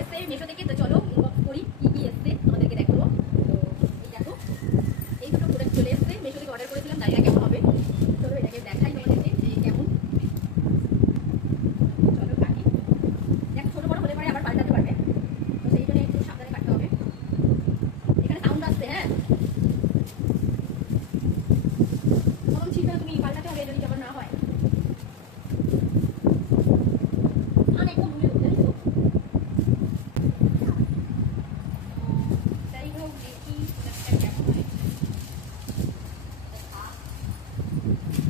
এসে মেশো থেকে তো চলো। Mm-hmm.